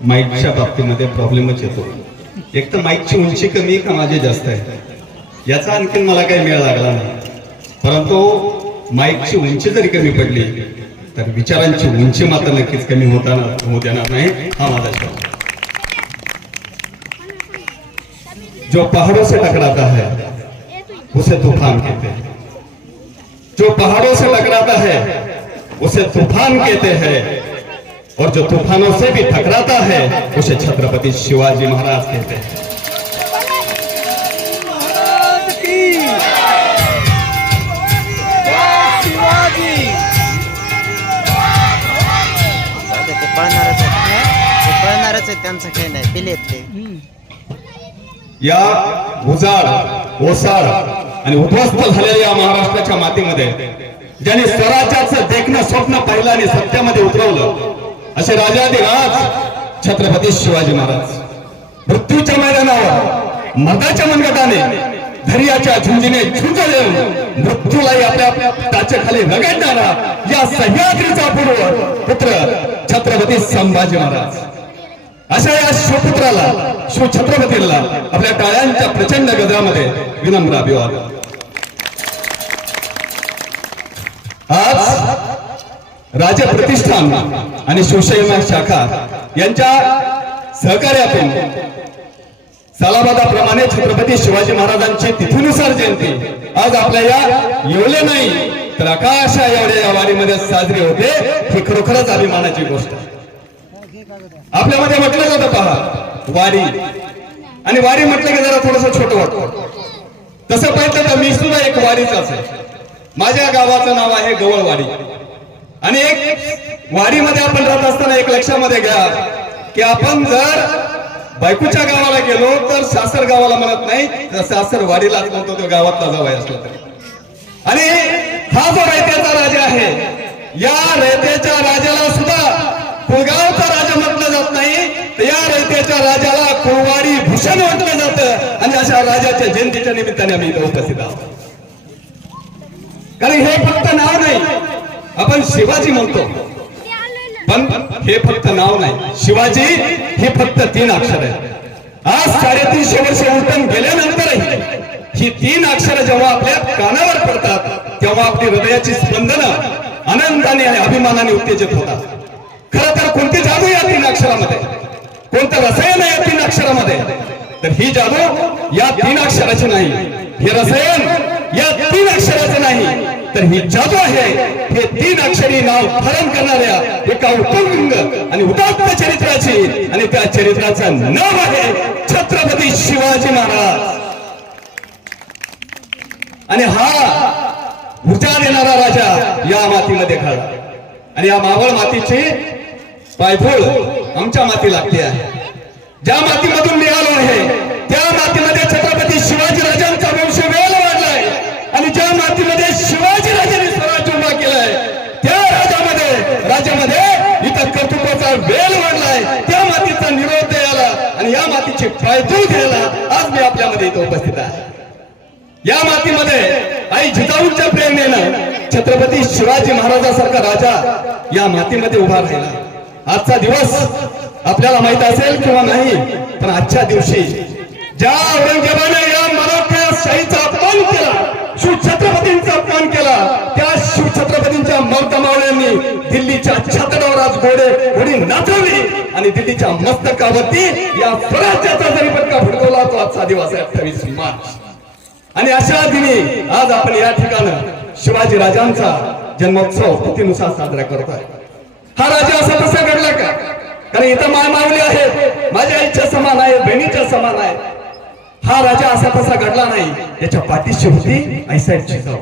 माईकच्या बाबतीमध्ये प्रॉब्लेमच येतो. एक तर माईकची उंची कमी का माझी जास्त आहे? याचा आणखीन मला काही मेळ लागला नाही. परंतु माईकची उंची जरी कमी पडली तर विचारांची उंची मात्र नक्कीच कमी होताना होऊ देणार नाही हा माझा शब्द. जो पहाड़ों से टकराता है उसे तूफान कहते हैं. जो पहाड़ों से टकराता है उसे तूफान कहते हैं. और जो तूफानों से भी टकराता है उसे छत्रपति शिवाजी महाराज कहते हैं। त्यांचं काही नाही दिलेत ते या उजाड ओसाड आणि उद्ध्वस्त झालेल्या महाराष्ट्राच्या मातीमध्ये ज्याने स्वराज्याचं देखणं स्वप्न पाहिलं आणि सत्यामध्ये उतरवलं असे राजाधिराज छत्रपती शिवाजी महाराज. मृत्यूच्या मैदानावर मताच्या मनगटाने धैर्याच्या झुंजीने झुंज देऊन मृत्यूलाही आपल्या टाचेखाली रगडणारा या सह्याद्रीचा पूर्व पुत्र छत्रपती संभाजी महाराज. अशा या शिवपुत्राला शिवछत्रपतीला आपल्या टाळ्यांच्या प्रचंड गजरामध्ये विनम्र अभिवादन. आज राज प्रतिष्ठान आणि शिवसेना शाखा यांच्या सहकार्यातून सालाबादाप्रमाणे छत्रपती शिवाजी महाराजांची तिथीनुसार जयंती आज आपल्या या येवले नाही तर आकाशा एवढ्या या वारीमध्ये साजरी होते ही खरोखरच अभिमानाची गोष्ट आपल्यामध्ये म्हटलं जातं पहा वारी. आणि वारी म्हटलं की जरा थोडस छोट वाटतं. तसं पाहिलं तर मी सुद्धा एक वारीचाच आहे. माझ्या गावाचं नाव आहे गवळवाडी. आणि एक वारीमध्ये आपण राहत असताना एक लक्षामध्ये घ्या की आपण जर बायकूच्या गावाला गेलो तर सासर गावाला म्हणत नाही तर सासर वाडीलाच म्हणतो तो गावातला जावाय असला तरी. आणि हा जो रयतेचा राजा आहे या रयतेच्या राजाला सुद्धा कुळगावचा राजा म्हटलं जात नाही तर या रयतेच्या राजाला कुळवाडी भूषण म्हटलं जातं. आणि अशा राजाच्या जयंतीच्या निमित्ताने आम्ही इथं उपस्थित आहोत. कारण हे फक्त नाव नाही आपण शिवाजी म्हणतो. पण हे फक्त नाव नाही. शिवाजी हे फक्त तीन अक्षर आहे आज साडेतीनशे वर्ष उलटून गेल्यानंतरही ही तीन अक्षरं जेव्हा आपल्या कानावर पडतात तेव्हा आपली हृदयाची स्पंदन आनंदाने आणि अभिमानाने उत्तेजित होतात. खरं तर कोणती जादू या तीन अक्षरामध्ये? कोणतं रसायन आहे या तीन अक्षरामध्ये? तर ही जादू या तीन अक्षराची नाही. हे रसायन या तीन अक्षराचे तर ही जादू आहे. हे तीन अक्षरी नाव धारण करणाऱ्या एका उत्तुंग आणि उदात्त चरित्राची आणि त्या चरित्राचं नाव आहे छत्रपती शिवाजी महाराज. आणि हा ऊर्जा देणारा राजा या मातीमध्ये खळा आणि या मावळ मातीची पायफोळ आमच्या माती लागते आहे. ज्या मातीमधून निघालो आहे त्या मातीमध्ये छत्रपती शिवाजी राजांचा वंश वेळ वाढलाय आणि ज्या मातीमध्ये शिवाजी राजांनी स्वराज्य उभा केलाय त्या राजामध्ये राज्यामध्ये इथं कर्तृत्वाचा वेळ वाढलाय त्या मातीचा निरोध द्यायला आणि या घ्यायला आज मी आपल्यामध्ये इथं उपस्थित आहे. या मातीमध्ये आई जिजाऊंच्या प्रेरणेनं छत्रपती शिवाजी महाराजासारखा राजा या मातीमध्ये उभा राहिला. आजचा दिवस आपल्याला माहीत असेल किंवा नाही पण आजच्या दिवशी ज्या औरंगजेबाने या मराठ्या शाहीचा अपमान केला शिवछत्रपतींचा अपमान केला मस्तकावरती या स्वराज्याचा जरी पटका फडकवला तो आजचा दिवस आहे अठ्ठावीस मार्च. आणि अशा दिनी आज आपण या ठिकाणी शिवाजी राजांचा जन्मोत्सव तिथीनुसार साजरा करतोय. हा राजा असा कसा घडला का? कारण इथं माय मावली आहेत माझ्या आईच्या समान आहेत बहिणीच्या समान आहेत हा राजा असा तसा घडला नाही. त्याच्या पाठीशी होती आईसाहेब जिजाऊ.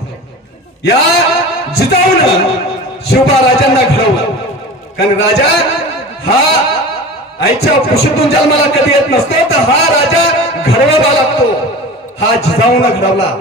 या जिजाऊन शिवबा राजांना घडवलं. कारण राजा हा आईच्या कुशीतून जन्माला कधी येत नसतो तर हा राजा घडवावा लागतो. हा जिजाऊन घडवला.